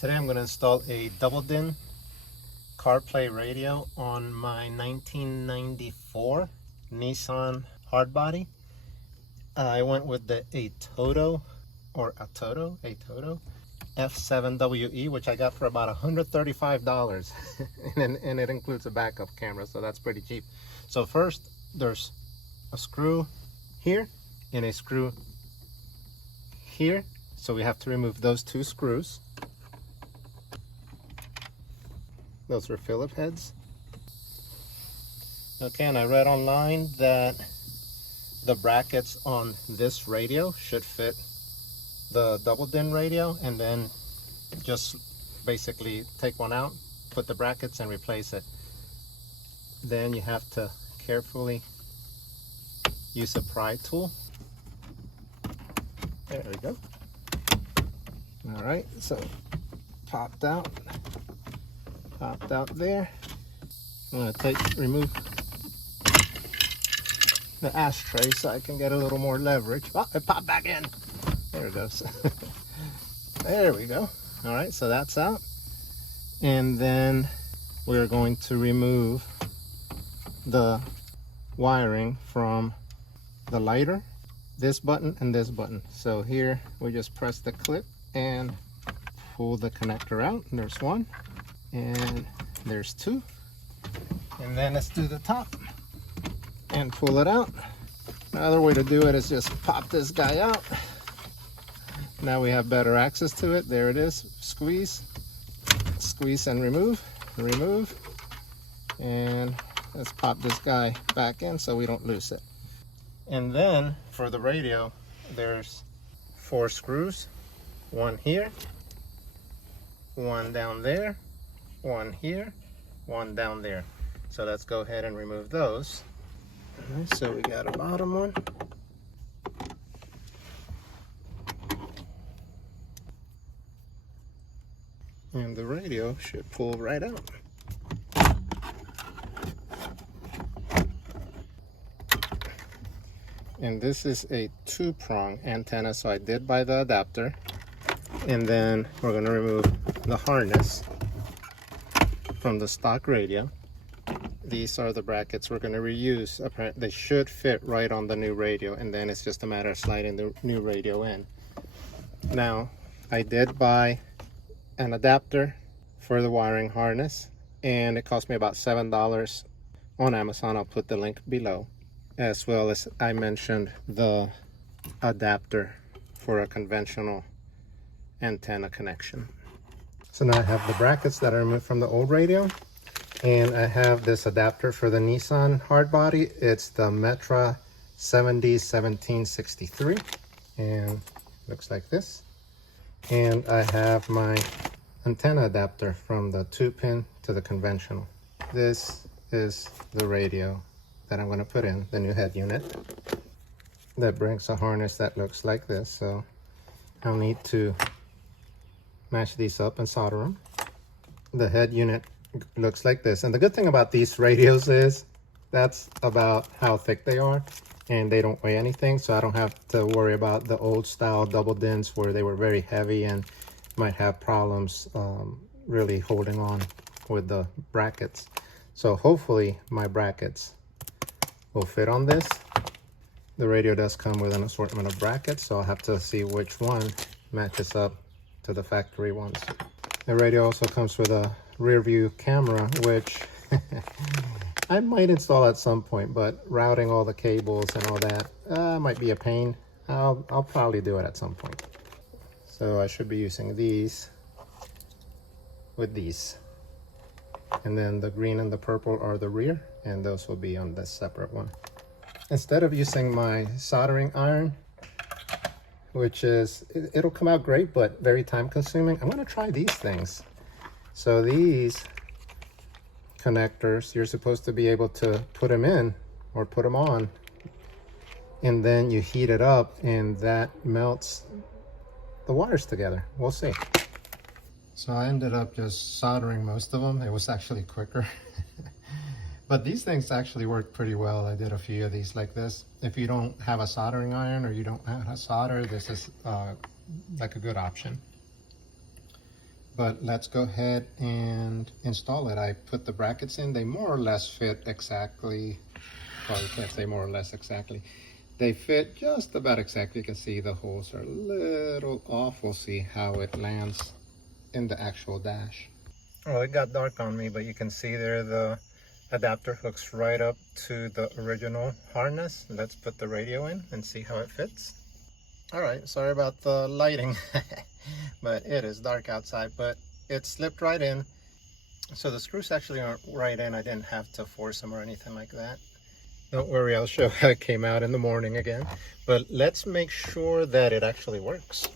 Today I'm going to install a double din Carplay radio on my 1994 Nissan Hardbody. I went with the Atoto F7WE, which I got for about $135 and it includes a backup camera, so that's pretty cheap. So first there's a screw here and a screw here, so we have to remove those two screws. Those are Phillip heads. Okay, and I read online that the brackets on this radio should fit the double din radio, and then just basically take one out, put the brackets and replace it. Then you have to carefully use a pry tool. There we go. All right, so popped out there. I'm gonna remove the ashtray so I can get a little more leverage. Oh, it popped back in. There it goes. There we go. All right, so that's out. And then we're going to remove the wiring from the lighter, this button and this button. So here we just press the clip and pull the connector out. There's one. And there's two. And then let's do the top and pull it out. Another way to do it is just pop this guy out. Now we have better access to it. There it is. Squeeze, squeeze and remove, remove. And let's pop this guy back in so we don't lose it. And then for the radio, there's 4 screws. One here, one down there, one here, one down there. So let's go ahead and remove those. All right, so we got a bottom one. And the radio should pull right out. And this is a 2-prong antenna, so I did buy the adapter. And then we're going to remove the harness from the stock radio. These are the brackets we're going to reuse. Apparently they should fit right on the new radio, and then it's just a matter of sliding the new radio in. Now I did buy an adapter for the wiring harness, and it cost me about $7 on Amazon. I'll put the link below, as well as I mentioned the adapter for a conventional antenna connection. So now I have the brackets that I removed from the old radio, and I have this adapter for the Nissan Hardbody. It's the Metra 701763, and looks like this. And I have my antenna adapter from the 2-pin to the conventional. This is the radio that I'm going to put in, the new head unit. That brings a harness that looks like this, so I'll need to match these up and solder them. The head unit looks like this, and the good thing about these radios is that's about how thick they are, and they don't weigh anything, so I don't have to worry about the old style double dins where they were very heavy and might have problems really holding on with the brackets. So hopefully my brackets will fit on this. The radio does come with an assortment of brackets, so I'll have to see which one matches up to the factory ones. The radio also comes with a rear view camera, which I might install at some point, but routing all the cables and all that might be a pain. I'll probably do it at some point. So I should be using these with these. And then the green and the purple are the rear, and those will be on this separate one. Instead of using my soldering iron, which is, it'll come out great, but very time consuming, I'm gonna try these things. So these connectors, you're supposed to be able to put them in or put them on, and then you heat it up and that melts the wires together. We'll see. So I ended up just soldering most of them. It was actually quicker. But these things actually work pretty well. I did a few of these like this. If you don't have a soldering iron or you don't have a solder, this is like a good option. But let's go ahead and install it. I put the brackets in. They more or less fit exactly. Well, you can't say more or less exactly. They fit just about exactly. You can see the holes are a little off. We'll see how it lands in the actual dash. Well, it got dark on me, but you can see there the adapter hooks right up to the original harness. Let's put the radio in and see how it fits. All right, sorry about the lighting, but it is dark outside, but it slipped right in. So the screws actually aren't right in. I didn't have to force them or anything like that. Don't worry, I'll show how it came out in the morning again. But let's make sure that it actually works.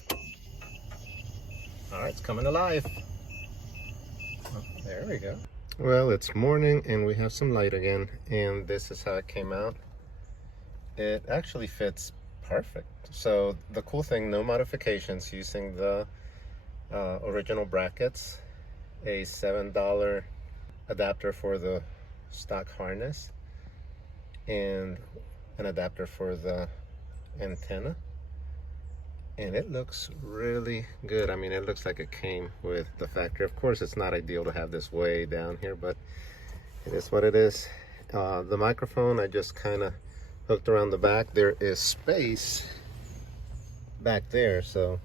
All right, it's coming alive. Oh, there we go. Well, it's morning and we have some light again, and this is how it came out. It actually fits perfect. So the cool thing, no modifications, using the original brackets, a $7 adapter for the stock harness, and an adapter for the antenna, and it looks really good. I mean, it looks like it came with the factory. Of course, it's not ideal to have this way down here, but it is what it is. The microphone, I just kind of hooked around the back. There is space back there, so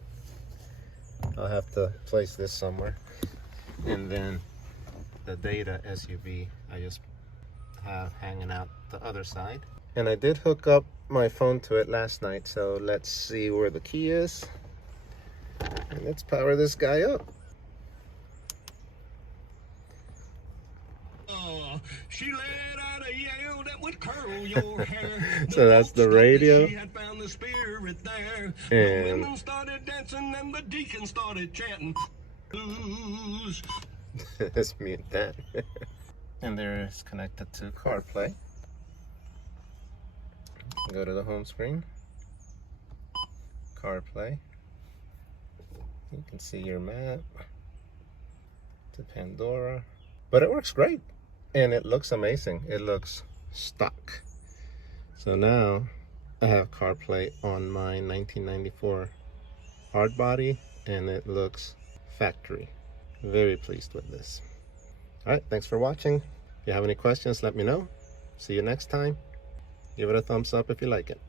I'll have to place this somewhere. And then the data SUV I just have hanging out the other side. And I did hook up my phone to it last night, so let's see where the key is. And let's power this guy up. She let out a yell that would curl your hair. So that's the radio. She had found the spirit there. And the women started dancing and the deacon started chanting. Blues. let's mute that. And there is connected to CarPlay. Go to the home screen. CarPlay. You can see your map to Pandora. But it works great. And it looks amazing. It looks stock. So now I have CarPlay on my 1994 Hardbody, and it looks factory. Very pleased with this. All right, thanks for watching. If you have any questions, let me know. See you next time. Give it a thumbs up if you like it.